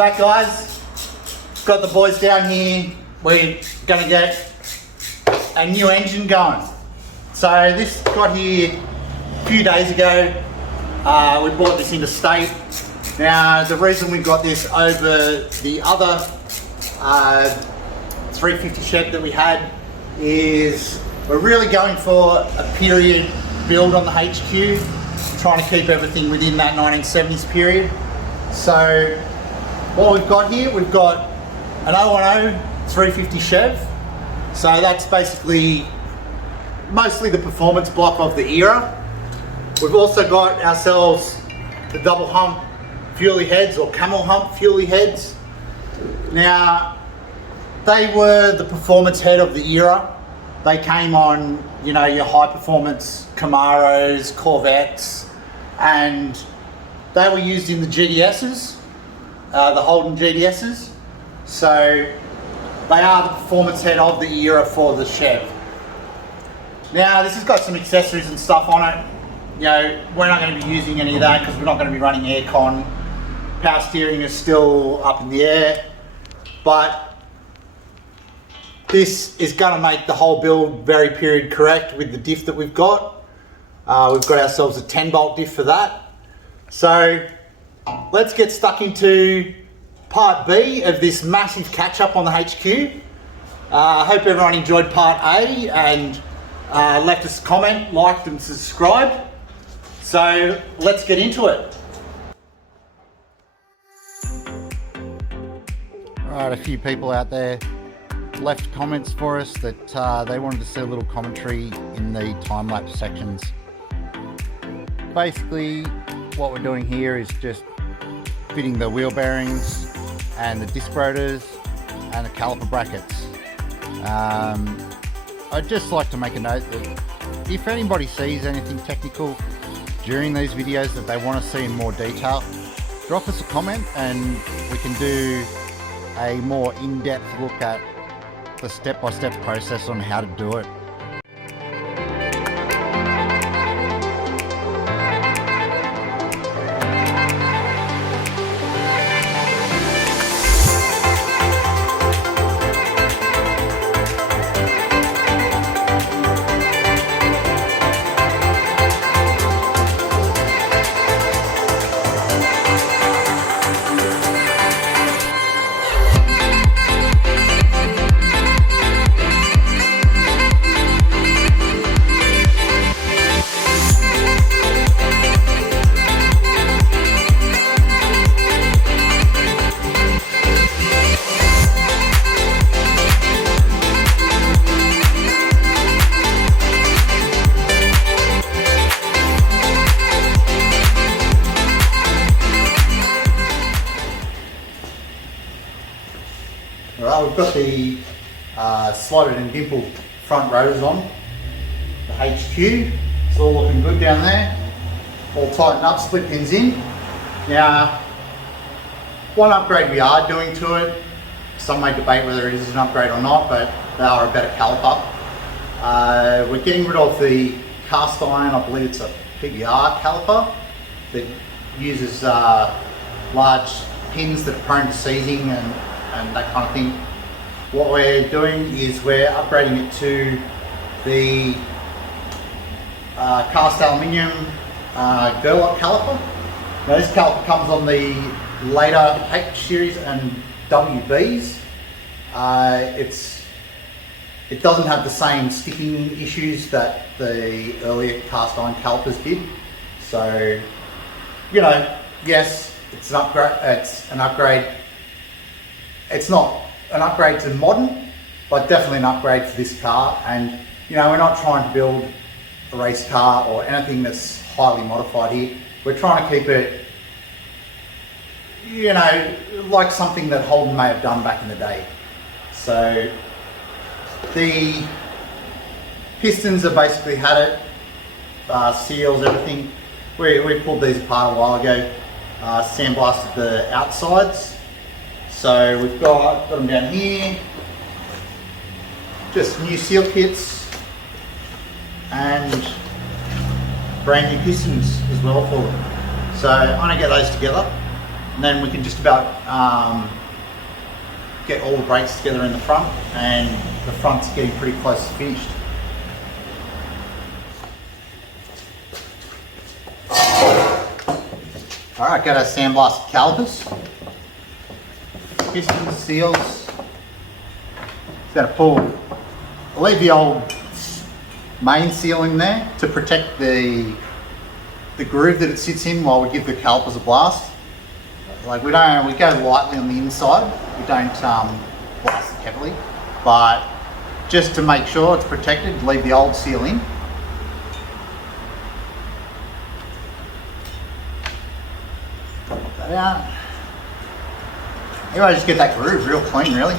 back, guys. Got the boys down here. We're gonna get a new engine going. So this got here a few days ago. We bought this interstate. Now the reason we got this over the other 350 Chev that we had is we're really going for a period build on the HQ, trying to keep everything within that 1970s period. So what we've got here, we've got an 010 350 Chev. So that's basically mostly the performance block of the era. We've also got ourselves the double hump fuelie heads or camel hump fuelie heads. Now, they were the performance head of the era. They came on, you know, your high performance Camaros, Corvettes, and they were used in the GDSs, the Holden GDSs. So they are the performance head of the era for the Chev. Now this has got some accessories and stuff on it. You know, we're not going to be using any of that because we're not going to be running aircon. Power steering is still up in the air, but this is going to make the whole build very period correct with the diff that we've got. We've got ourselves a 10-bolt diff for that. So let's get stuck into part B of this massive catch-up on the HQ. I hope everyone enjoyed part A and left us a comment, liked and subscribed. So let's get into it. Alright, a few people out there left comments for us that they wanted to see a little commentary in the time-lapse sections. Basically, what we're doing here is just fitting the wheel bearings and the disc rotors and the caliper brackets. I'd just like to make a note that if anybody sees anything technical during these videos that they want to see in more detail, drop us a comment and we can do a more in-depth look at the step-by-step process on how to do it. Alright, we've got the slotted and dimpled front rotors on, the HQ, it's all looking good down there, all tightened up, split pins in. Now, one upgrade we are doing to it, some may debate whether it is an upgrade or not, but they are a better caliper. We're getting rid of the cast iron, I believe it's a PBR caliper, that uses large pins that are prone to seizing and that kind of thing. What we're doing is we're upgrading it to the cast aluminium Gerlach caliper. Now this caliper comes on the later H series and WBs. It doesn't have the same sticking issues that the earlier cast iron calipers did. So, you know, yes, it's an upgrade. It's not an upgrade to modern, but definitely an upgrade for this car. And you know, we're not trying to build a race car or anything that's highly modified here. We're trying to keep it, you know, like something that Holden may have done back in the day. So the pistons have basically had it, seals, everything. We pulled these apart a while ago, sandblasted the outsides. So we've got them down here, just new seal kits and brand new pistons as well for them. So I'm going to get those together And then we can just about get all the brakes together in the front, and the front's getting pretty close to finished. Alright, got our sandblasted calipers, pistons, seals. Just got to pull, I'll leave the old main seal in there to protect the groove that it sits in while we give the calipers a blast. Like we go lightly on the inside, we don't blast it heavily, but just to make sure it's protected, leave the old seal in. Pop that out. Anyway, just get that groove real clean, really.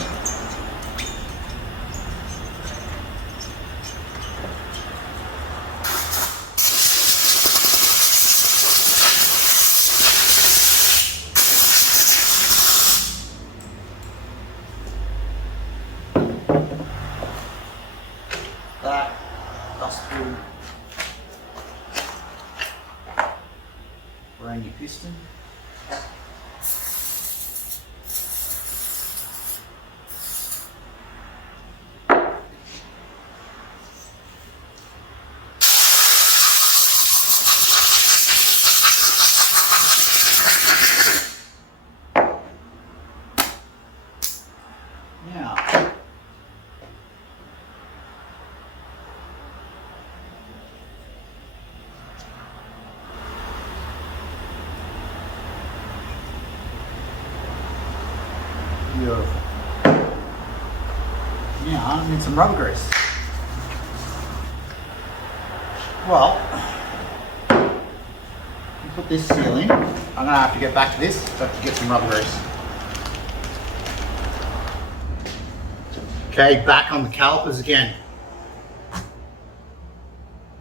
That dust through around your piston. Beautiful. Now I need some rubber grease. Well, you put this seal in. I'm gonna have to get back to this, so I have to get some rubber grease. Okay, back on the calipers again.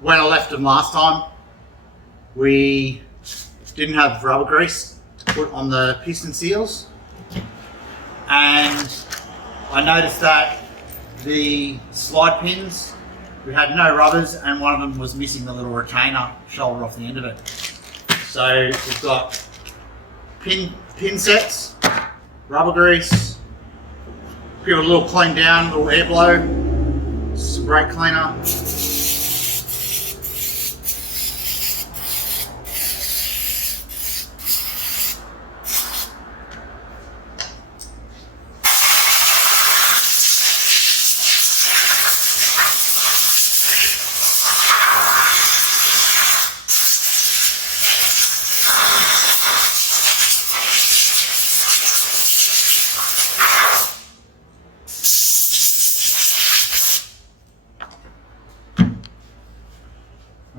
When I left them last time, we didn't have rubber grease to put on the piston seals. And I noticed that the slide pins, we had no rubbers, and one of them was missing the little retainer shoulder off the end of it. So we've got pin sets, rubber grease, give it a little clean down, a little air blow, some brake cleaner.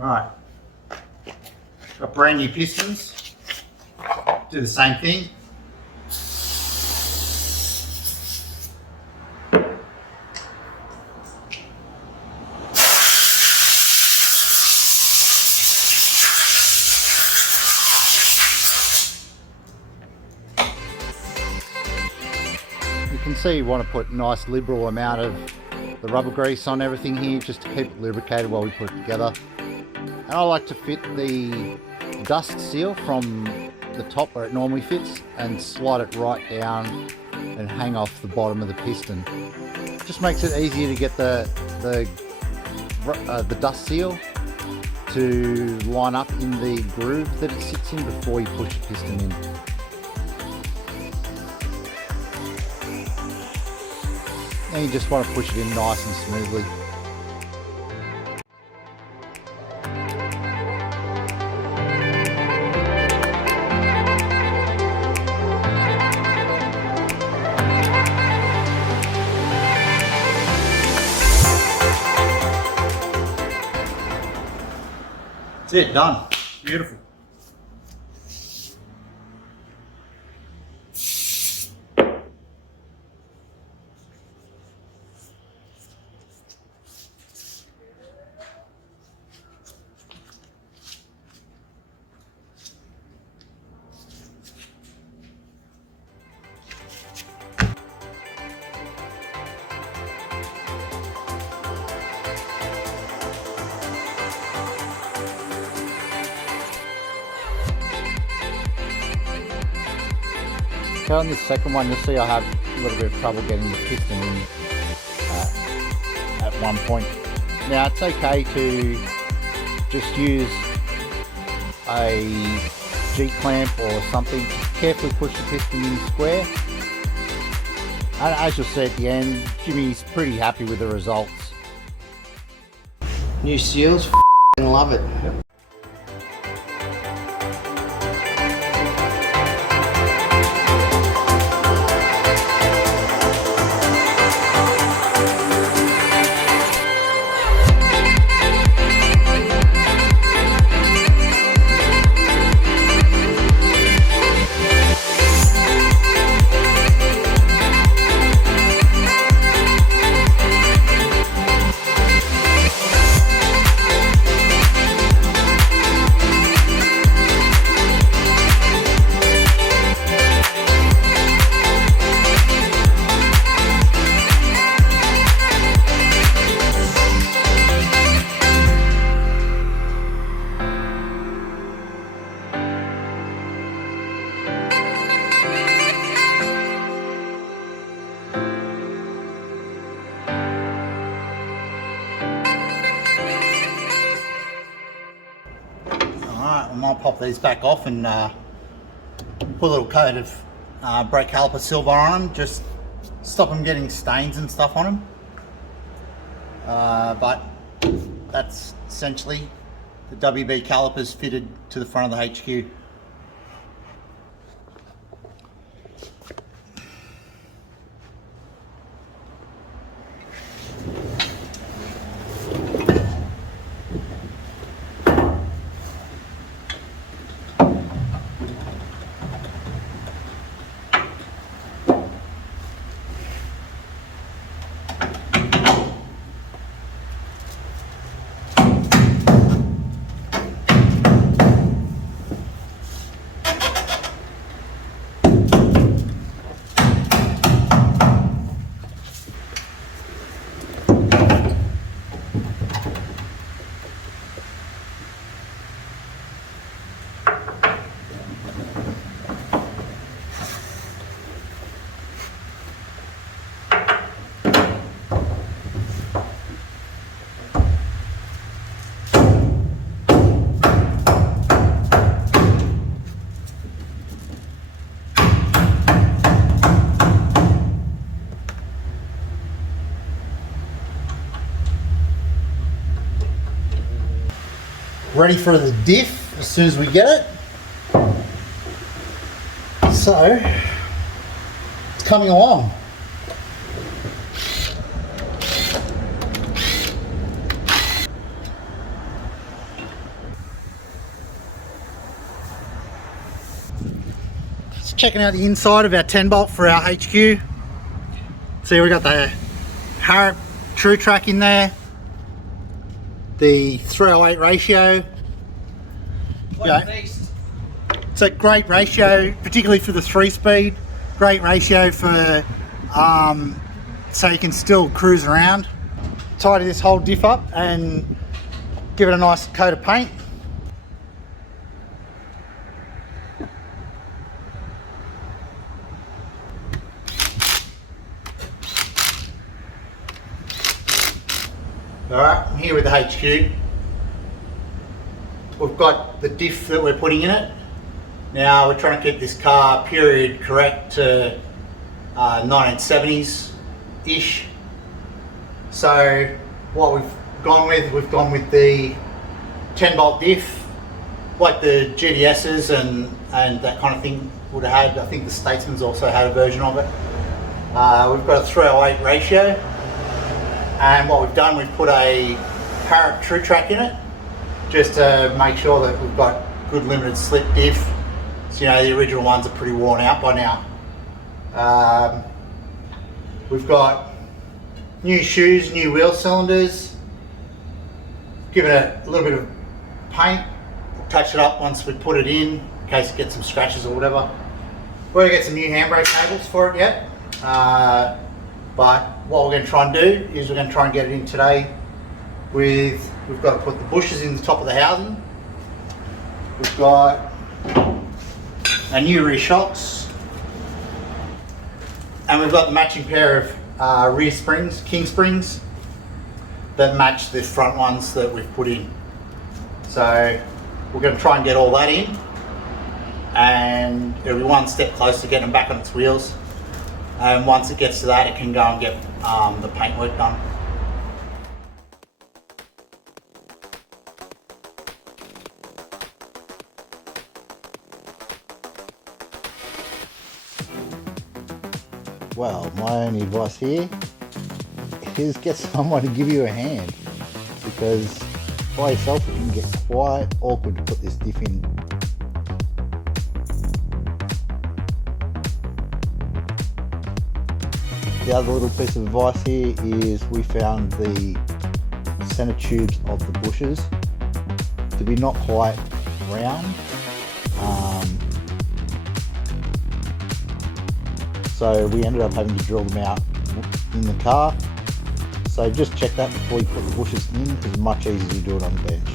Alright, got brand new pistons, do the same thing. You can see you want to put a nice liberal amount of the rubber grease on everything here just to keep it lubricated while we put it together. And I like to fit the dust seal from the top where it normally fits and slide it right down and hang off the bottom of the piston. Just makes it easier to get the dust seal to line up in the groove that it sits in before you push the piston in. And you just want to push it in nice and smoothly. That's it, done. Beautiful. Okay, on this second one, you'll see I have a little bit of trouble getting the piston in at one point. Now it's okay to just use a G-clamp or something, just carefully push the piston in square. And as you'll see at the end, Jimmy's pretty happy with the results. New seals, love it. Yep. I might pop these back off and put a little coat of brake caliper silver on them, just stop them getting stains and stuff on them. But that's essentially the WB calipers fitted to the front of the HQ. Ready for the diff as soon as we get it. So it's coming along. Just checking out the inside of our 10 bolt for our HQ. See, we got the Harrop True Track in there. The 308 ratio. Yeah. It's a great ratio, particularly for the 3-speed. Great ratio for so you can still cruise around. Tidy this whole diff up and give it a nice coat of paint. Alright, I'm here with the HQ. We've got the diff that we're putting in it. Now we're trying to keep this car period correct to 1970s-ish. So what we've gone with the 10 bolt diff, like the GDSs and that kind of thing would have had. I think the Statesman's also had a version of it. We've got a 308 ratio. And what we've done, we've put a Harrop True Track in it, just to make sure that we've got good limited slip diff. So, you know, the original ones are pretty worn out by now. We've got new shoes, new wheel cylinders. Give it a little bit of paint. We'll touch it up once we put it in case it gets some scratches or whatever. We're gonna get some new handbrake cables for it yet. But what we're going to try and do is we're going to try and get it in today we've got to put the bushes in the top of the housing. We've got our new rear shocks. And we've got the matching pair of rear springs, king springs, that match the front ones that we've put in. So we're going to try and get all that in, and it'll be one step closer to getting them back on its wheels. And once it gets to that, it can go and get the paintwork done. Well, my only advice here is get someone to give you a hand, because by yourself it can get quite awkward to put this diff in. The other little piece of advice here is we found the center tubes of the bushes to be not quite round. So we ended up having to drill them out in the car. So just check that before you put the bushes in, because it's much easier to do it on the bench.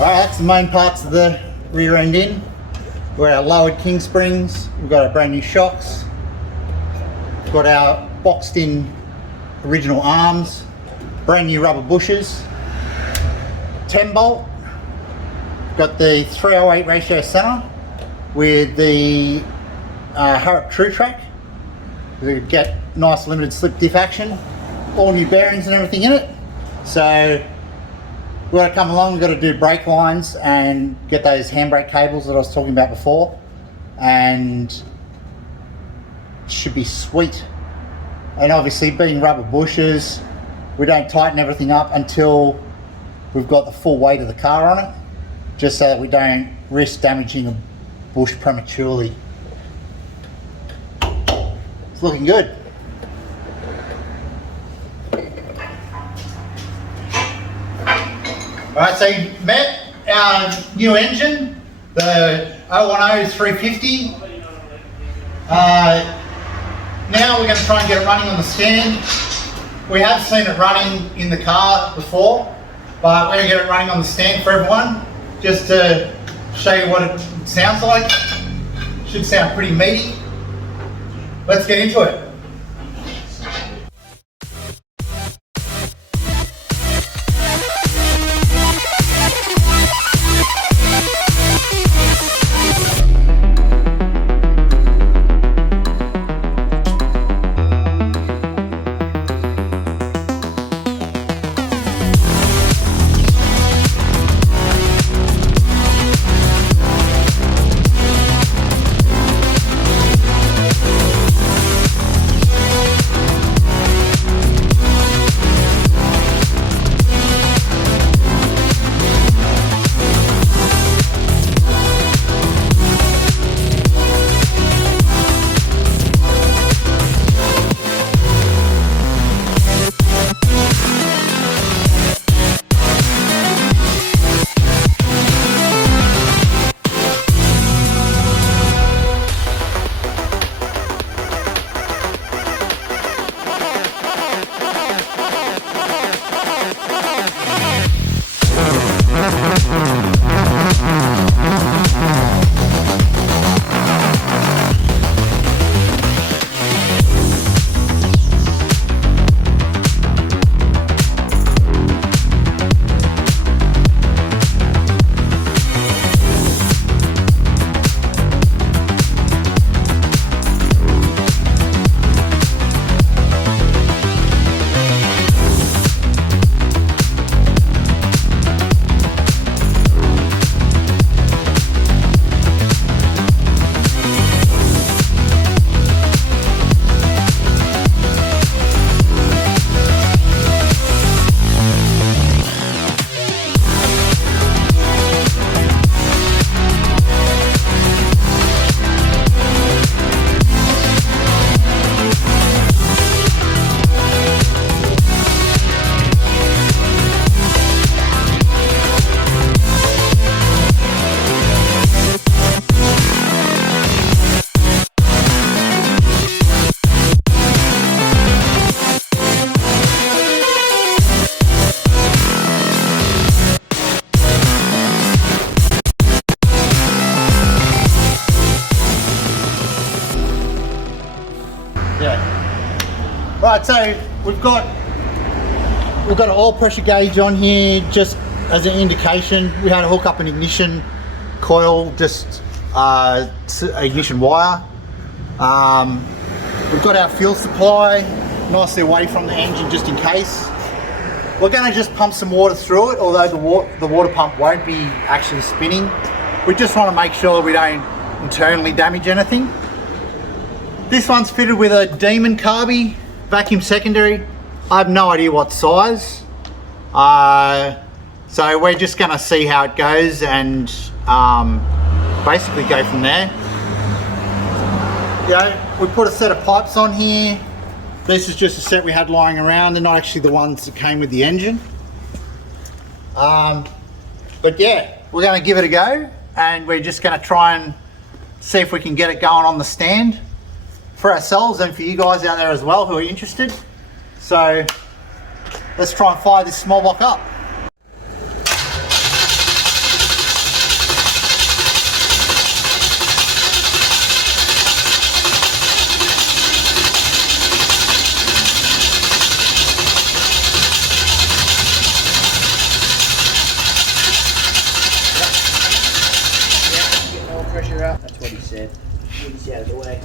Alright, that's the main parts of the rear end in. We've got our lowered king springs, we've got our brand new shocks, we've got our boxed in original arms, brand new rubber bushes, 10 bolt, we've got the 308 ratio center with the Harrop True Track. We get nice limited slip diff action, all new bearings and everything in it. So we've got to come along, we've got to do brake lines and get those handbrake cables that I was talking about before, and it should be sweet. And obviously, being rubber bushes, we don't tighten everything up until we've got the full weight of the car on it, just so that we don't risk damaging a bush prematurely. It's looking good. Alright, so you met our new engine, the 010 350. Now we're going to try and get it running on the stand. We have seen it running in the car before, but we're going to get it running on the stand for everyone, just to show you what it sounds like. Should sound pretty meaty. Let's get into it. Yeah. Right, so we've got an oil pressure gauge on here just as an indication. We had to hook up an ignition coil, just ignition wire. We've got our fuel supply nicely away from the engine just in case. We're going to just pump some water through it, although the water pump won't be actually spinning. We just want to make sure we don't internally damage anything. This one's fitted with a Demon carby vacuum secondary. I have no idea what size. So we're just going to see how it goes and basically go from there. We put a set of pipes on here. This is just a set we had lying around. They're not actually the ones that came with the engine. But yeah, we're going to give it a go, and we're just going to try and see if we can get it going on the stand for ourselves and for you guys out there as well who are interested. So let's try and fire this small block up. That's what he said. He's out of the way.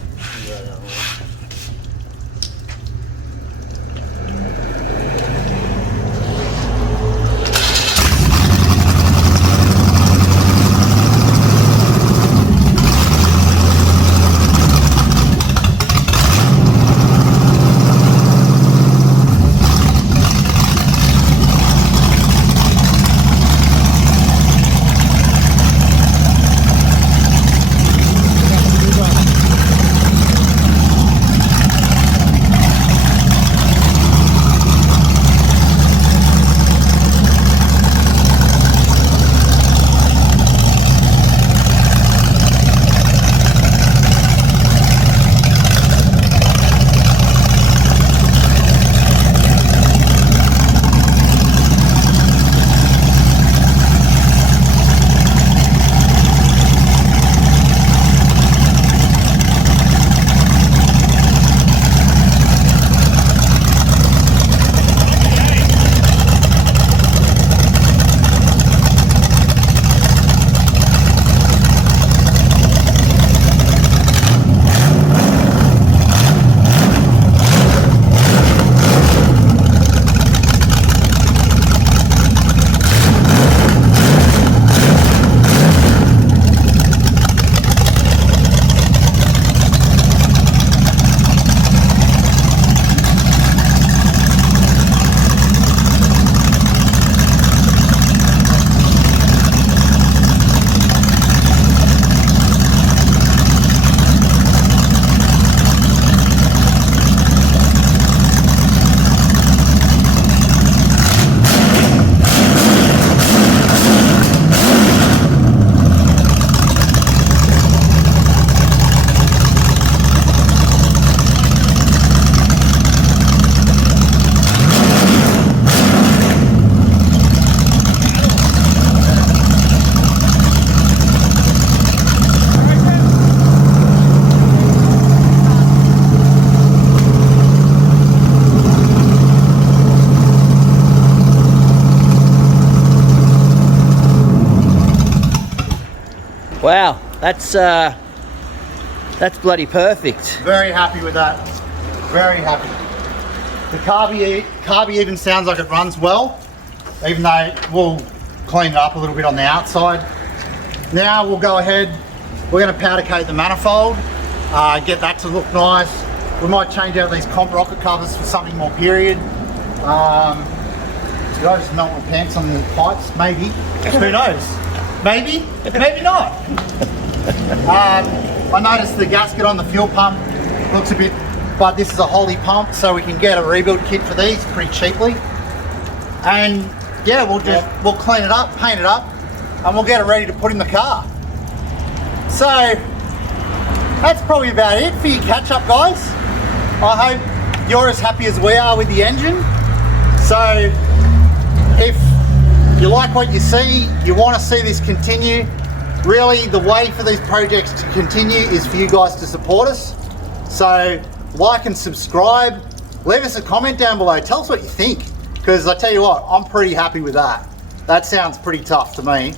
Wow, that's bloody perfect. Very happy with that. Very happy. The carby even sounds like it runs well, even though we'll clean it up a little bit on the outside. Now we'll go ahead, we're going to powder coat the manifold, get that to look nice. We might change out these comp rocket covers for something more period. Did I just melt my pants on the pipes? Maybe. Who knows? Maybe, maybe not. I noticed the gasket on the fuel pump looks a bit, but this is a Holley pump, so we can get a rebuild kit for these pretty cheaply. And yeah, we'll clean it up, paint it up, and we'll get it ready to put in the car. So that's probably about it for your catch up, guys. I hope you're as happy as we are with the engine. So if you like what you see, you want to see this continue, really the way for these projects to continue is for you guys to support us. So like and subscribe. Leave us a comment down below. Tell us what you think, because I tell you what, I'm pretty happy with that. That sounds pretty tough to me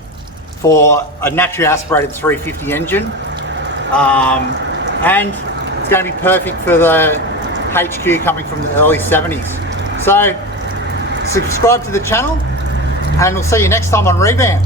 for a naturally aspirated 350 engine. And it's going to be perfect for the HQ coming from the early 70s. So subscribe to the channel and we'll see you next time on Revamp.